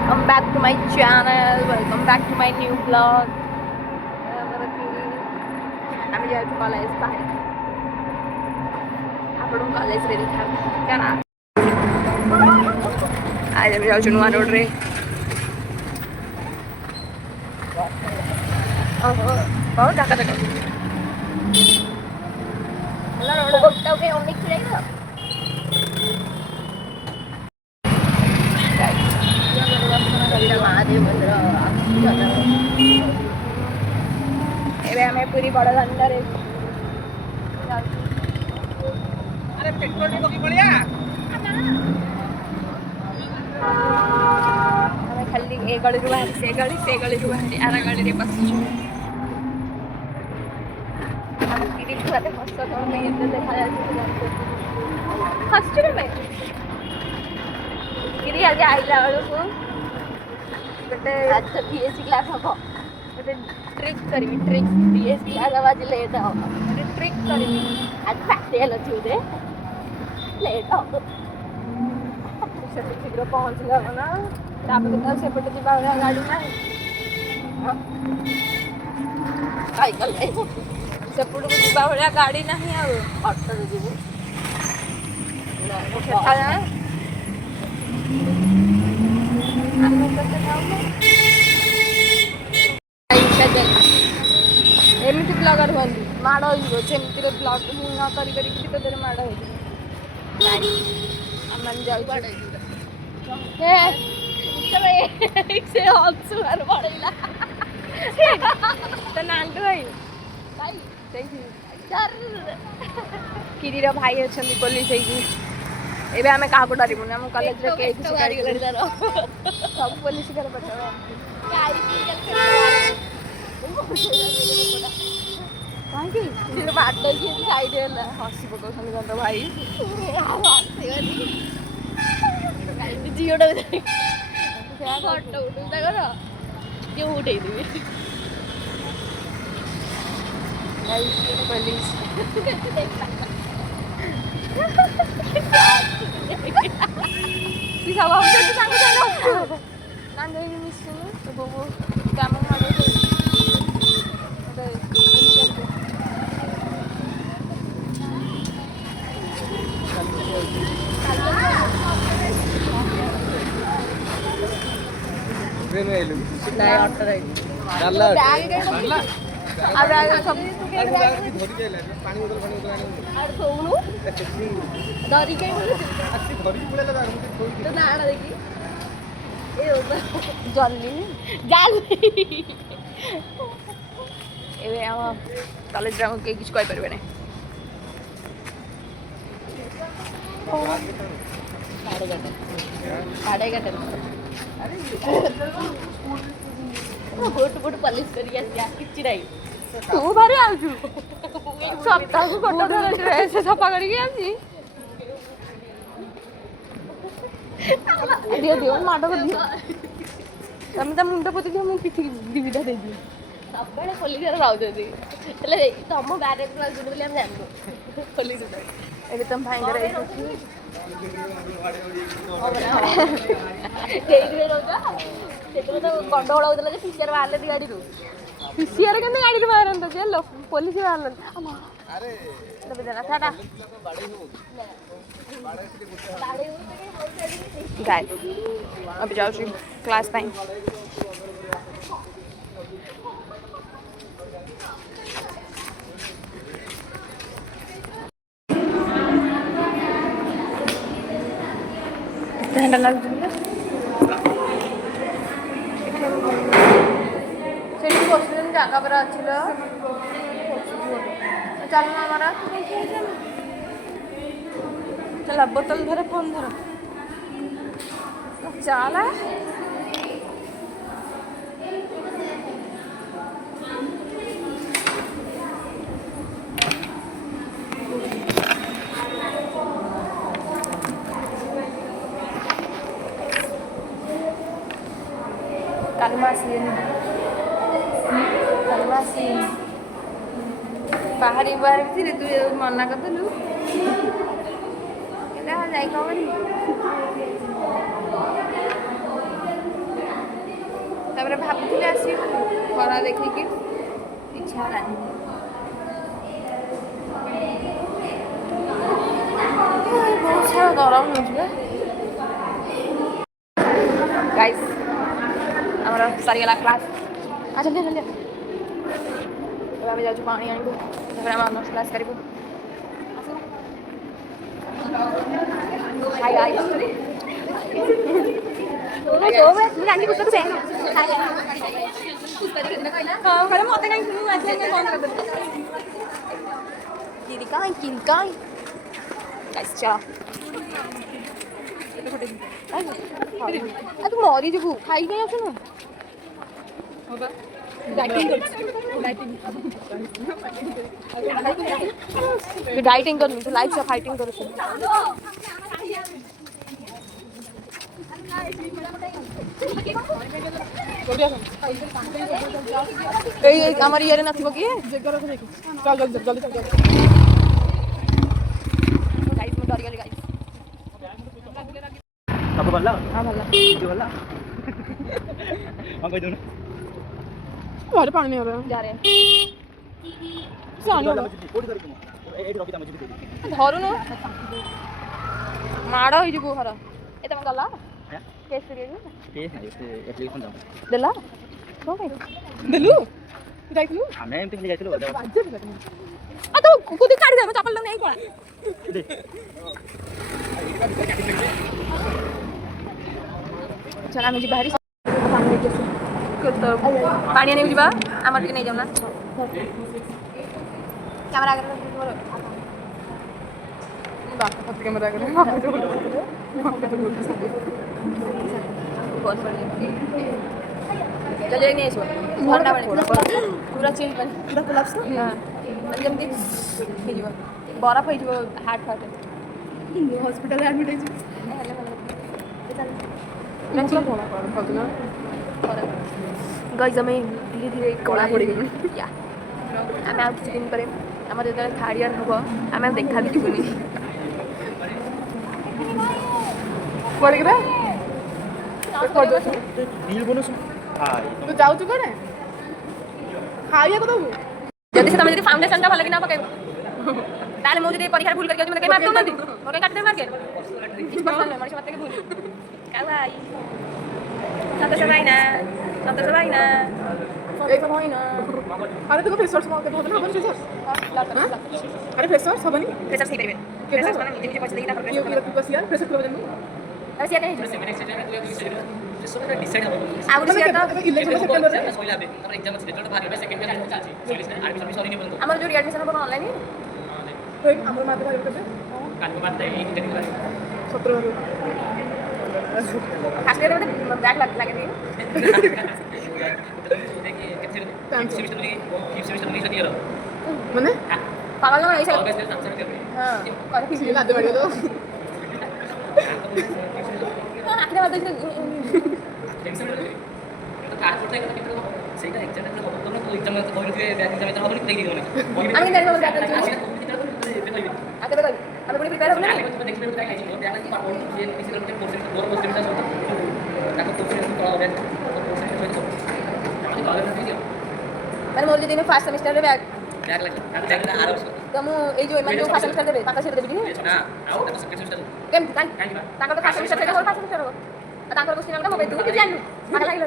Welcome back to my channel. Welcome back to my new vlog. आम्ही जायचं college बाहेर. आपण कॉलेज रे दिखा आज आम्ही जाऊ चुनवा रोड रे. बहुत ढाका ढाका मला रोड बघता के ओनिक खेळायचं. महादेव मंदिर ଏବେ ଆମେ ପୁରୀ ବଡ଼ ଦାଣ୍ଡରେ अरे पेट्रोल को की बढ़िया ଆମେ ଖାଲି ଏ ଗଳିରୁ ବାହାରି ସେ ଗଳିରୁ ବାହାରି ଆର ଗଳିରେ ବସିଛୁ. ଆମେ କିରି ଛୁଆଟେ ହସ କ'ଣ ପାଇଁ ଏତେ ଦେଖାଯାଉଛି ହସୁଛୁ କେବେ କିରି ଆଜି ଆଇଲା ବେଳକୁ ଗୋଟେ ଆଜି ବିଏସ୍ସି କ୍ଲାସ୍ ହେବ. ଗୋଟେ ट्रिक करी ट्रिक बीएससी आवाज लेट हो ଗୋଟେ ट्रिक करी आज ପ୍ରାକ୍ଟିକାଲ ଅଛି ବୋଧେ ଲେଟ୍ ହବ ସେଠି ଶୀଘ୍ର ପହଞ୍ଚିଲେ ହବ ନା. ତାପରେ ତ ସେପଟେ ଯିବା ଭଳିଆ ଗାଡ଼ି ନାହିଁ ସାଇକେଲ ସେପଟକୁ ଯିବା ଭଳିଆ ଗାଡ଼ି ନାହିଁ ଆଉ ଅଟୋରେ ଯିବୁ. ଆମେ କେତେ ଖାଉନୁ ଏମିତି ବ୍ଲଗର ହୁଅନ୍ତି ମାଡ଼ ହେଇଯିବ. ସେମିତିରେ ବ୍ଲଗ ହିଁ ନ କରି କରିକି ବି ତୋদের ମାଡ଼ ହେଇଯିବ. ଆମମାନେ ଯାଉଛୁ ସେ ହସୁଆର ପଳେଇଲା ତ ନାଣ୍ଡୁ ଭାଇ ସେଇଠି କିରିର ଭାଇ ଅଛନ୍ତି ପୋଲିସ ହେଇକି. ଏବେ ଆମେ କାହାକୁ ଡରିବୁନି. ଆମ କଲେଜରେ କେହି କିଛି ସବୁ ପୋଲିସ ଘର ପଚାର କାହିଁକି ସେ ବାଡ଼େଇକି ସାଇଡ୍ ହେଲା ହସି ପକାଉଛନ୍ତି ତାଙ୍କ ଭାଇ ଝିଅଟା ଫଟୋ ଉଠୁ ତାଙ୍କର କିଏ ଉଠେଇଦେବି ପୋଲିସ ସବୁ ସାଙ୍ଗ ସାଙ୍ଗ କାନ୍ଦ ମିଶୁନି ବୋଉ କାମ ନାଇଁ ଅଟୋରେ ଏବେ ଆମ କଲେଜରେ ଆମକୁ କେହି କିଛି କହିପାରିବେ ନାହିଁ. ଗୋଟେ ପଲିସ କରିକି ଆସିବା କିଛି ନାହିଁ. ତୁ ଭାରି ଆଉଛୁ ସପ୍ତାହକୁ ଗୋଟେ ଡ୍ରେସ୍ ସଫା କରିକି ଆସି ଦିଅ ଦିଅ ମାଡ଼ କରିଦିଅ. ତମେ ତା ମୁଣ୍ଡ ପୋତି ଦିଅ ମୁଁ କିଛି ଦିବିଧା ଦେଇଦିଅ. ସବୁବେଳେ ପୋଲିସରେ ରହୁଛନ୍ତି ହେଲେ ତମ ବ୍ୟାରେଜ୍ ରହୁଛନ୍ତି ବୋଲି ଆମେ ଜାଣିବୁ ପୋଲିସ. ଏବେ ତମ ଭାଇଙ୍କର ସେଇଥିରେ ରହୁଛ. ସେତେବେଳେ ତ ଗଣ୍ଡଗୋଳ ହେଉଥିଲା ଯେ ପିସିଆର ବାହାରିଲେ ଗାଡ଼ିରୁ. ପିସିଆର କେମିତି ଗାଡ଼ିରୁ ବାହାରନ୍ତା ଯେ ପୋଲିସ ବାହାରିଲାନି. ଏବେ ଯାଉଛି କ୍ଲାସ୍ ପାଇଁ. ଘଣ୍ଟା ଲାଗୁଛି ସେଠି ବସୁଛନ୍ତି ଜାଗା ପରା ଅଛି ଲୋ. ଚାଲୁନ ଆମର ଚାଲ ବୋତଲ ଧର ଫୋନ୍ ଧର ଚାଲ. Kalmasin बाहरी बाहर थी तू मना करदेलु जाई कबरी ଭାବୁଥିଲି ଆସିବି ଖରା ଦେଖିକି ଇଚ୍ଛା ହେଲାନି। ବହୁତ ସାରା ଗରମ ହେଉଛି ବା ଗାଇସ୍। ଆମର ସରିଗଲା କ୍ଲାସ୍। ଜଲ୍ଦି ଜଲ୍ଦି ଏବେ ଆମେ ଯାଉଛୁ ପାଣି ଆଣିବୁ, ତାପରେ ଆମେ ଅନର୍ସ କ୍ଲାସ୍ କରିବୁ। High guys. ତୁ ମରିଯିବୁ ଖାଇକି ଆସୁନୁ। डाइटिंग कर तू लाइफ से फाइटिंग कर আমার ইয়ারে না থিব কি চল জলদি জলদি চল গাইস मैं डर गई गाइस सबको भल्ला हां भला वीडियो भल्ला हम कोई दोनों हमारे पानी नहीं आ रहा जा रहे हैं जानो कोडी धर तुम एडी रखी ता मुझे दे धरुनु माड़ होई जबु हर एते मन गला हैं केस करिए के है से एप्लीकेशन जाम देला तो भाई दिलू जाइलू हमने एमटी ले जाइलो बाजे भी आ तो कुदी काढी दे चपल नहीं कोला दे चल आमे जी बाहरी पानी नहीं जीवा आमर के नहीं जाऊ ना कैमरा आगे बात करते कैमरा कर बहुत बढ़िया चलिए नहीं इसको भरना पड़ेगा पूरा चिल बन पूरा कोलैप्स हां जल्दी हे जीवा बरफ हे जीवा हार्ट फाट हॉस्पिटल एडमिट है मैं चिल होना पड़ा ना गाइस हमें धीरे धीरे कला पड़ गई या आम आउ किसी दिन पर आम जो थार्ड इयर हम आम देखा भी जीवनी पड़ गया रील बनो सु हाय तू जाऊ तू कोने खाइए को दबु जल्दी से तुम यदि फाउंडेशन टा भल कि ना पकेबो ताले मो जदि परीक्षा भूल करके मते के मार दो नदी मोके काट दे मार के इस बात में मर्जी मत के भूल का भाई संतोष भाई ना एक भाई ना अरे तू फेस वॉश मार के धोना अपन फेस वॉश अरे फेस वॉश सबनी प्रेशर सही करिवे प्रेशर माने निजे निजे पैसा देना पर ये तू बस यार फेस करवा देनु ऐसे नहीं आगु से तो इलेक्शन सेप्टेम्बर रे हमर जो एडमिशन बन ऑनलाइन तो हमर माते भाई करते 17 खास करके मतलब बैक लगे थी माने पागल ना ऐसे हां किसी ना दे बढ़िया तो आखिर बात है আমি দেখ না দেখ আগে বল আমি পুরো প্রিপেয়ার হব না মানে মোর যদি ফার্স্ট সেমিস্টারে ব্যাক তো মু এই যে মানে ফার্স্ট সেমিস্টার দেবে তাকা সেটা দেবি না কেম তাকা তো ফার্স্ট সেমিস্টার থেকে হল ফার্স্ট সেমিস্টার ତାଙ୍କର କୋଶ୍ଚିନ୍ ଆମେ ମୋବାଇଲ ଦଉ କି ଜାଣିନୁ ଆଗ ଲାଗିଲା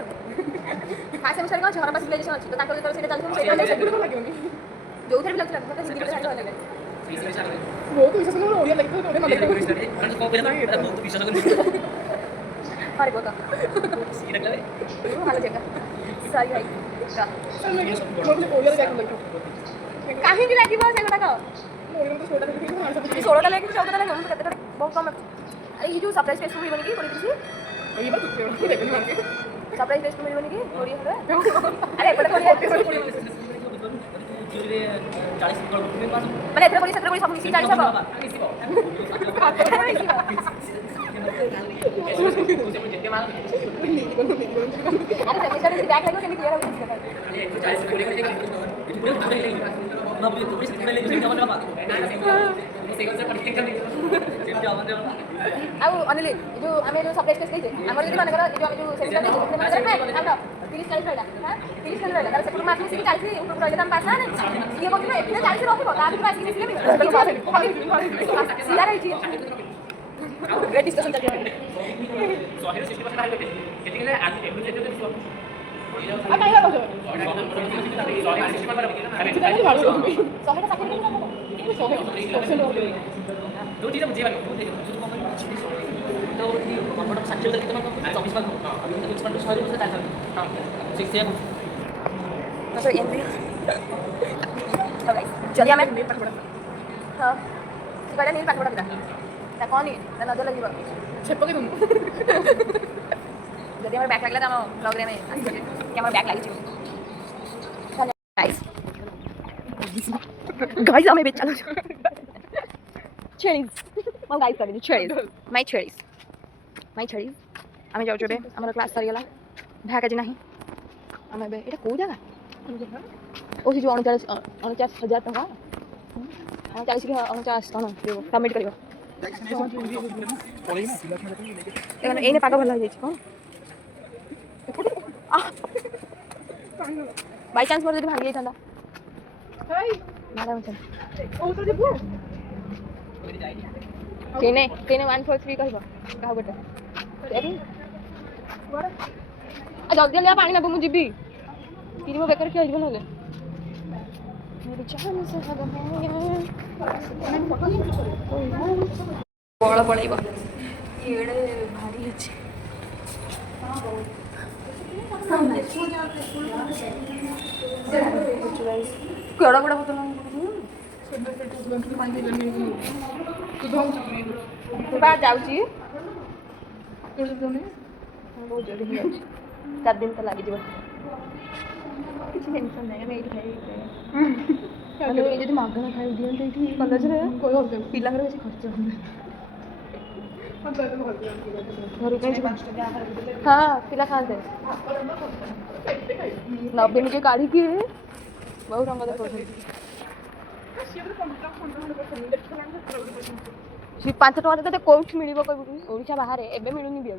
ଫାର୍ଷ୍ଟ ସେମିଷ୍ଟର କ'ଣ ଅଛି ହର ମାସ ଗ୍ରାଜୁଏସନ୍ ଅଛି ତ ତାଙ୍କର ଯେତେବେଳେ ସେଇଟା ଚାଲିଥିବ ସେଇଟା ଲାଗିବନି ଯୋଉଥିରେ ବି ଲାଗୁଥିଲା ମୋତେ ହିନ୍ଦୀ ଭଲ ଲାଗେ ବହୁତ ବିଶ୍ୱାସ କର ଓଡ଼ିଆ ଲାଗିବ ଓଡ଼ିଆ ନ ଲାଗିବ ଆରେ ବହୁତ ଭଲ ଜାଗା ସରି ଭାଇ ଓଡ଼ିଆ ଲାଗିବ କାହିଁକି ଲାଗିବ ସେଗୁଡ଼ାକ ଓଡ଼ିଆ ତ ସେଇଟା ଦେଖିକି 16ଟା ଲାଗିବ 14ଟା ଲାଗିବ ମୁଁ କେତେ ବହୁତ କମ୍ ଆରେ ଏଇ ଯେଉଁ ସରପ୍ରାଇଜ୍ ଟେଷ୍ଟ ମିଳିବନି କି ପଡ଼ିଛି ये बात तो देखो नहीं मारके सरप्राइज टेस्ट मिलबनी की ओडी हरे अरे एपटे कोडी माने एथरे कोडी 17 कोडी सब मिसी 40 हबो अरे सेमिस्टर में बैक लागो केने क्लियर हो ଆଉ ଅନିଲ ଏ ଯୋଉ ଆମେ ଯୋଉ ସପ୍ଲାଇ ସ୍ପେସ୍ ଦେଇଛେ ଆମର ଯଦି ମନେକର ଏ ଯୋଉ ଆମେ ଯୋଉ ସେମିଷ୍ଟାର ଦେଇଛେ ଆମର 30-40 ରହିଲା ହାଁ 30-40 ରହିଲା ତାହେଲେ ସେପଟୁ ମାର୍କ ମିଶିକି 40 ଉପରକୁ ରହିଲେ ତ ଆମେ ପାସ୍ ନା ନାଇଁ ଇଏ କହୁଥିଲେ ଏଥିରେ 40 ରହିବ ତା ଭିତରେ ଆସିକି ମିଶିଲେ ବି ସିଆର ହେଇଛି ଗ୍ରେଟ୍ ଡିସ୍କସନ୍ ଚାଲିଛି ଆଉ କାହିଁକି କହୁଛ चलिए हमें नील पाठ पढ़ा हाँ सिपाही नील पाठ पढ़ा ता कौन है ता नजर लगी छेप के तुम जदि हमर बैक लागला त हम प्रोग्राम में कि हमर बैक लागि गाइस गाइस हमें बेच चलो छेड़ीज मो गाइस कर छेड़ीज माय छेड़ीज हमें जाउ छबे हमर क्लास सरी गेला भाका जी नहीं हमें बे एटा को जगह ओ जो 49,000 टका 49 के 49 टका सबमिट करियो एने पाग भल हो जाइए कौन बाई चांस मोर भांगी जाता मैडम तेने 143 कहब कह बेटा जल्दी जल्दी पानी नब मुझे कि मो बेकार किए ना बल पड़े ये भारी अच्छे केड़ा बड़ा बोतल बाहर जाऊँगी बहुत जल्दी 4 दिन तो लगे किसी टेंशन नहीं मैं ये जो मागना खाई दिखते ये कलेज पिला बेसी खर्च हाँ पिला खाते 90 निके काढ़ी की बहुत रंग देखो 5 टका तो कौट मिल ओडिशा बाहर एवं मिलूनी भी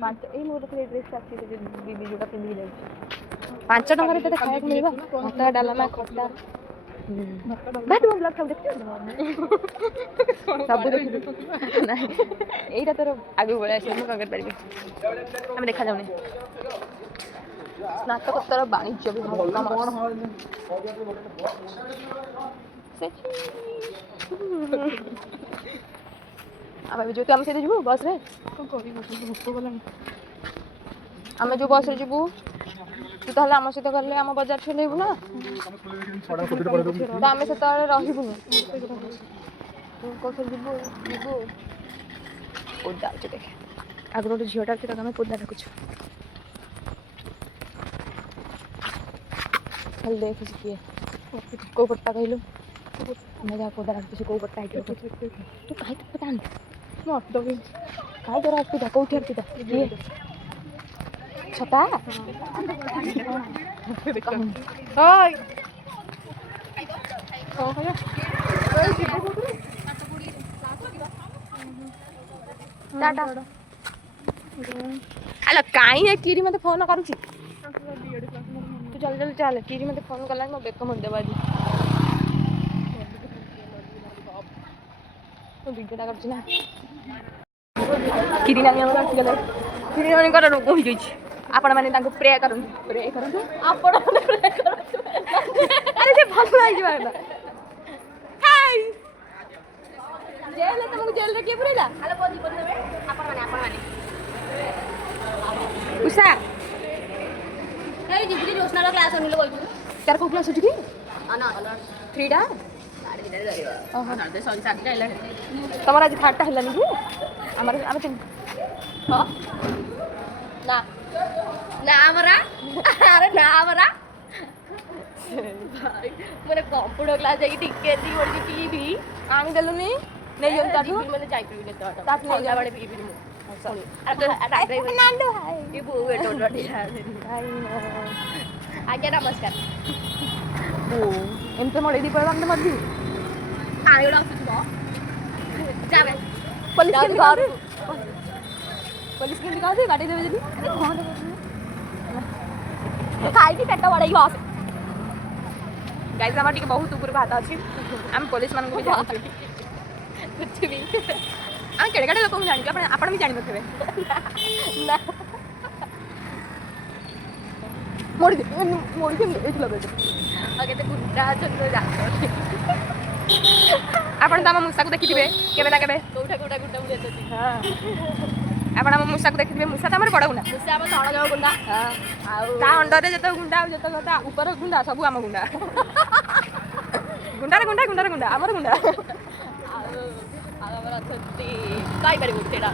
5 मोर ड्रेस दीदी जो पिंधि जाए 5 टकर तो खाया मिल भात डालमा खटा भात ब्लॉग सब देखते सब ना यहीटा तोर आगे बढ़ा आस कर पारि आम देखा जाऊनी स्नातकोत्तर वाणिज्य जो आम सहित जीवु बस रे आम जो बस रे जीवु तू तो आम सहित गले आम बजार चलेबू ना तो आम से रहीबुन कौन जीवु जीवु पोदा देख आगे गोटे झीटा अच्छे आम पोदा डाकुच खाली देख किए कौ पट्टा कहलु मैं जहाँ पोदा डाकुच कौ पट्टा तू कहीं तो पता नहीं कहीं तोर अर्पिता कौटी अर्पिता किए छता हेलो कहीं किरी मत फोन करुच्ची तू जल्दी जल्दी चल किरी मत फोन कला मो बेक मुंडे बाजी भिडियोटा कर किरी नानी आसीगले किरी नानी रोग हो जाइए आपण मैंने प्रे करूँ प्रे करूँ आपण अरे से भल लगे जेल तुमको जेल रे किए पुरेला उषा ए जीजी रोशनार क्लास अनिल बोल तार को क्लास उठी अना 3 डा तुम आज खाटा है ना ना आमरा अरे ना आमरा मैंने कंप्यूटर क्लास जाके टिके दी और टीवी आनी देलुनी नहीं जोन ताटू मैंने जाई पी लेता ताट नहीं जा बड़े पी सॉरी अरे नांडू हाय ये बो वेट ऑन डॉट हाय आज्ञा नमस्कार ओ एमते मळे दी पळवा हम मत दी आयोडा आसुछ बो जावे पुलिस के घर पुलिस के दिखा दे गाड़ी देवे जल्दी खाई की पेट बड़ाई बस गाइस हमार टिके बहुत ऊपर भात अछि हम पुलिस मान को भी जानछु कुछ भी हम केड़े केड़े लोक को जानि आपण आपण भी जानि नथबे ना मोड़ी के एठ लगे आगे तो गुंडा चंद्र जातो आपण त हम मुसा को देखिथिबे केबे ना केबे कोठा कोठा गुंडा मुझे तो हां आपण हम मुसा को देखिथिबे मुसा त हमर बड़ गुंडा मुझसे अब तळ जाव गुंडा हां आउ ता अंडर रे जत गुंडा जत गता ऊपर गुंडा सब हम गुंडा गुंडा रे गुंडा गुंडा रे गुंडा हमर गुंडा ଆମର ଅଛନ୍ତି କହିପାରିବୁ ସେଇଟା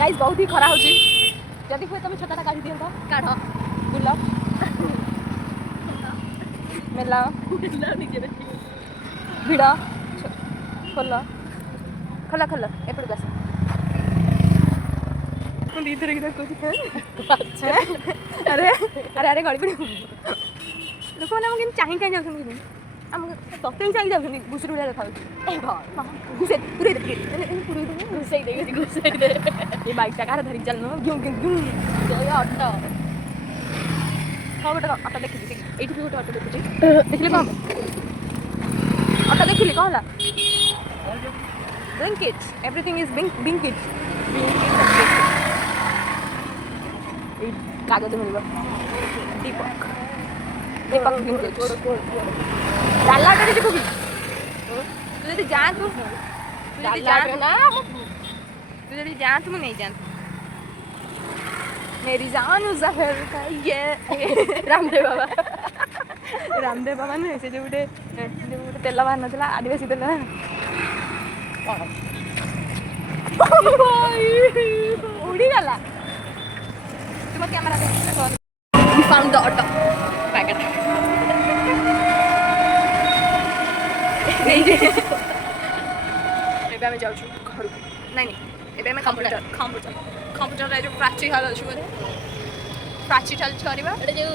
गाइस बहुत ही खरा होची जदी हुए तुम छताटा काढी दियो त କାଢ बुला मेला ନିଜେ ଭିଡ଼ ଖୋଲ ଖୋଲ ଖୋଲ ଏପଟକୁ ଆସ ମୁଁ ଦି ଥର କି କହୁଛି ଆରେ ଆରେ ଆରେ ଗଳି ପଡ଼ିବ ଲୋକମାନେ ଆମକୁ କେମିତି ଚାହିଁ କାହିଁ ଯାଉଛନ୍ତି କି ଆମକୁ ସତେଜ ଚାହିଁ ଯାଉଛନ୍ତି ଘୁଷୁରୀ ଭଳିଆ ଦେଖାଯାଉଛି ପୁରେଇ ଦେ ଘୁଷେଇ ଦେ ଏ ବାଇକଟା କାହାର ଧରିକି ଚାଲୁନ ଘିଉ ଘିଉ ଘିଉ ସେଇ ଅଟୋ ହଁ ଗୋଟେ ଅଟୋ ଦେଖିଲି ଏଇଠି ବି ଗୋଟେ ଅଟୋ ଦେଖୁଛି ଦେଖିଲେ କ'ଣ ଅଟୋ ଦେଖିଲି କ'ଣ ହେଲା Blinkit. Everything is Blinkit. এই কাগজে মিলব দীপক দীপক Blinkit. ডালাটা দিব কি তুই যদি জানতু তুই যদি জানতু না তুই যদি জানতু ମୁଁ ନେଇ ଜାনতୁ मेरी जान जहर का ये ରାମଦେବ ବାବା ରାମଦେବ ବାବା ନୁହେଁ ସେ ଯୋଉ ଗୋଟେ ତେଲ ବାହାରି ନଥିଲା ଆଦିବାସୀ ତେଲ ଉଡ଼ିଗଲା ତୁମ camera we found the auto packet ଏବେ ଆମେ ଯାଉଛୁ ଘରକୁ ନାଇଁ ନାଇଁ ଏବେ ଆମେ କମ୍ପ୍ୟୁଟରରେ ଯେଉଁ ପ୍ରାକ୍ଟିକାଲ ଅଛି ବୋଧେ ପ୍ରାକ୍ଟିକାଲ କରିବା ଏଟା ଯୋଉ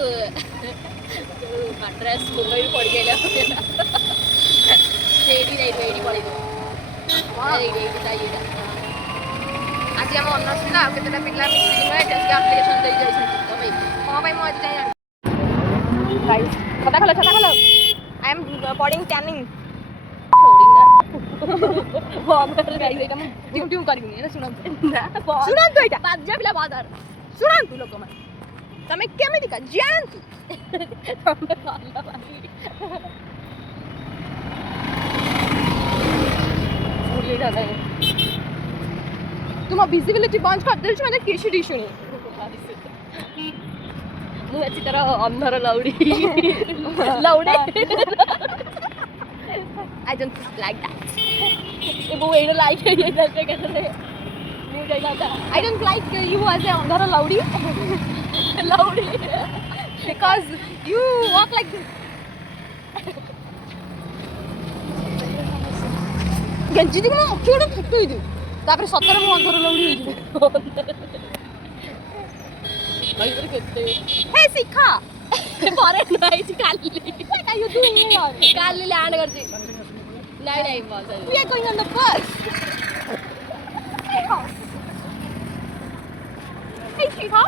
ମାଟ୍ରେସ୍ ମୋବାଇଲ ପଡ଼ି ଯାଇଲା ସେଇଠି ଯାଇଥିବ ଏଇଠି ପଳେଇବ ଏଇଠି ତା ଇଏଟା ଆଜି ଆମ ଅନର୍ସ ପିଲା ଆଉ କେତେଟା ପିଲା ମିଶିକି ନୁହେଁ ଏଠି ଆପ୍ଲିକେସନ୍ ଦେଇ ଯାଇଛନ୍ତି ତମେ କ'ଣ ପାଇଁ ମୁଁ ଆଜି ଯାଇ ଜାଣିଛି ଛତା ଖୋଲ ଆଇ ଏମ୍ ପଡ଼ିଂ ଟ୍ୟାନିଂ ଗାଈ ଏଇଟା ମୁଁ ଟ୍ୟୁ ଟ୍ୟୁ କରିବିନି ଏଇଟା ଶୁଣନ୍ତୁ ଶୁଣନ୍ତୁ ଏଇଟା ବାଜା ପିଲା ବାଦାର ଶୁଣନ୍ତୁ ଲୋକମାନେ ତମେ କେମିତିକା ଜାଣନ୍ତୁ ତମେ ଭଲ ବାଜି ତୁମ ଭିଜିବିଲିଟି ବନ୍ଦ କରିଦେଉଛି ମାନେ କିଛି ଦିଶୁନି ମୁଁ ଅଛି ତାର ଅନ୍ଧର ଲଉଡ଼ି ଲଉଡ଼ି I don't like that. ଏ ବୋଉ ଏଇଟା ଲାଇକ୍ ହେଇଯାଇଥାନ୍ତେ କେତେବେଳେ ମୁଁ ଯାଇଥାନ୍ତା I don't like you as a ଅନ୍ଧର ଲଉଡ଼ି ଲଉଡ଼ି because you walk like this. ଗେଞ୍ଜି ଦିନ ଅଖି ଗୋଟେ ଫୁଟୁ ହେଇଯିବ ତାପରେ ସତରେ ମୁଁ ଅନ୍ଧର ଲଉଡ଼ି ହେଇଯିବି ଭାଇରେ କେତେ ହେ ଶିଖା ପରେ ନାଇଛି କାଲି what are you doing here? କାଲି ଲ୍ୟାଣ୍ଡ କରିଛି ନାଇଁ ନାଇଁ bus We are going on the bus. Hey Shiva,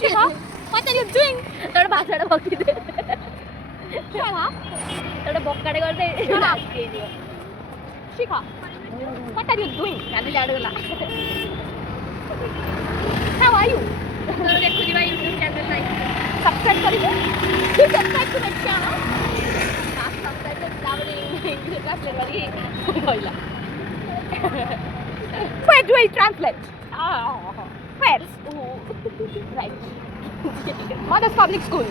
Shiva, what are you doing? ତୋର ଭାଷାଟା ପକେଇଦେ Shiva, ତୋର ବକାଟେ କରିଦେ ହେଇଯିବ Shiva, what are you doing? କାଲି ଲ୍ୟାଣ୍ଡ ଗଲା How are you? ତୋର ଦେଖୁଛି ଭାଇ ୟୁଟ୍ୟୁବ୍ ଚ୍ୟାନେଲ୍ ନାହିଁ Subscribe କରିବୁ? You subscribe to my channel? ତାପରେ ଇଂଲିଶ ଟ୍ରାନ୍ସଲେଟ୍ କରିକି କହିଲା Where do I translate? Where? Right. Mother's public school.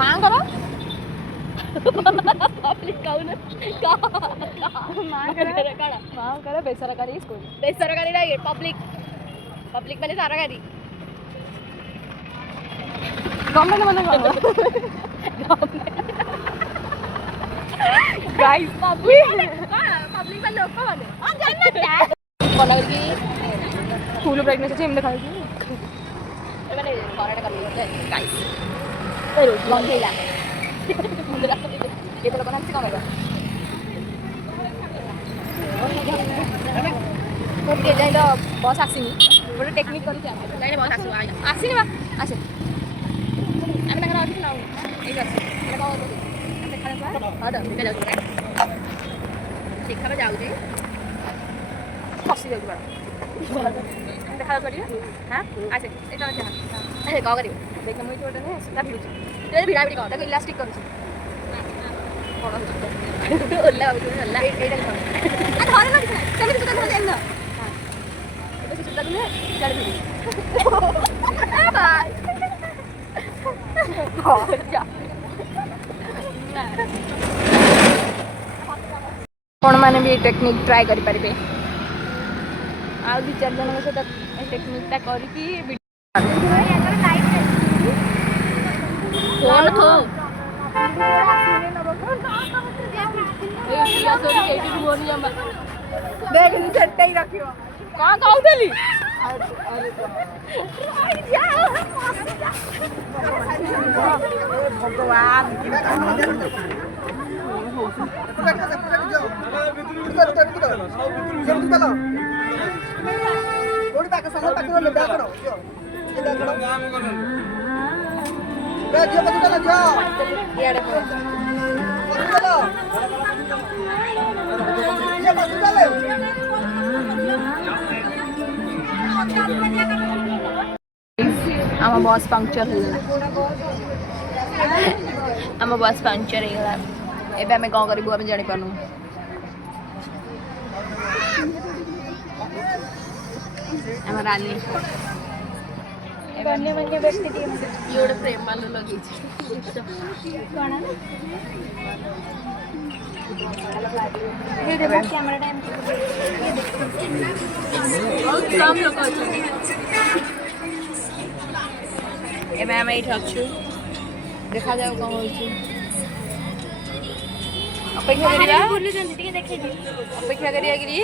ମାଙ୍କର ପବ୍ଲିକ୍ କହୁନ ମାଙ୍କର ବେସରକାରୀ ସ୍କୁଲ ବେସରକାରୀ ନାହିଁ ପବ୍ଲିକ୍ ପବ୍ଲିକ୍ ମାନେ ସରକାରୀ ଗଭର୍ଣ୍ଣମେଣ୍ଟ ମାନେ କ'ଣ ଗାଇସ୍ ପବ୍ଲିକ୍ ମାନେ ଲୋକମାନେ ଜାଣିନା କ'ଣ କରିକି फुल ब्राइटनेस अच्छे देखा ମାନେ ଖରାଟା କମିଗଲେ ଗାଇସ୍ बंद ହେଇଲା ଏବେ ଲୋକ ନାହାନ୍ତି କ'ଣ କରିବା ଟିକେ ଯାଇ ତ ବସ୍ ଆସିନି ଗୋଟେ ଟେକ୍ନିକ୍ କରିକି ନାଇଁ ବସ୍ ଆସିବ ଆସିନି ବା ଆସେ ଆମେ ତାଙ୍କର ଅଛି ନା ଏଇଠି ଅଛି ଏଇଟା କ'ଣ କରୁଛି ଦେଖାଯାଉଛି ହଁ ତ ଦେଖାଯାଉଛି ଦେଖାଯାଉଛି ଖସି ଯାଉଛି ବାଳ ଦେଖା କରିବେ ହଁ ଆସେ ଏଇଟା ଯାହା କ'ଣ କରିବ ଦେଖ ମୁଁ ଏଇଠି ଗୋଟେ ନୁହେଁ ସେଟା ଭିଡ଼ୁଛି ଭିଡ଼ା ଭିଡ଼ି କ'ଣ ତାକୁ ଇଲାଷ୍ଟିକ୍ କରୁଛି କ'ଣ ଓଲା ଭାବୁଛି ଓଲା ଏଇଟା ଧର କିଛି ନାହିଁ ସେମିତି ତୁ ଧର ଜାଣିନ ଏବେ ସେ ସୂତାକୁ ନୁହେଁ ସିଆଡ଼େ ଭିଡ଼ି ଆପଣମାନେ ବି ଟେକ୍ନିକ୍ ଟ୍ରାଏ କରିପାରିବେ ଆଉ ଦୁଇ ଚାରି ଜଣଙ୍କ ସହିତ ଏ ଟେକ୍ନିକ୍ଟା କରିକି ଫୋନ୍ ଥୋ ଦେଖ ସେଟା ହିଁ ରଖିବ କ'ଣ କହୁଥିଲି ଆମ ବସ୍ ପଙ୍କ୍ଚର୍ ହେଇଗଲା ଆମ ବସ୍ ପଙ୍କ୍ଚର୍ ହେଇଗଲା ଏବେ ଆମେ କ'ଣ କରିବୁ ଆମେ ଜାଣିପାରୁନୁ ଆମ ରାନୀ ଅନ୍ୟ ବ୍ୟକ୍ତି ଇଏ ଗୋଟେ ପ୍ରେମ ବାଲୁ ଲଗେଇଛି କ୍ୟାମେରାଟା ବହୁତ କମ୍ ଲୋକ ଅଛନ୍ତି ଏବେ ଆମେ ଏଇଠି ଅଛୁ ଦେଖାଯାଉ କ'ଣ ହେଉଛି ଅପେକ୍ଷା କରିବା ବୁଲୁଛନ୍ତି ଟିକେ ଦେଖେଇଦିଅ ଅପେକ୍ଷା କରିବା କିରି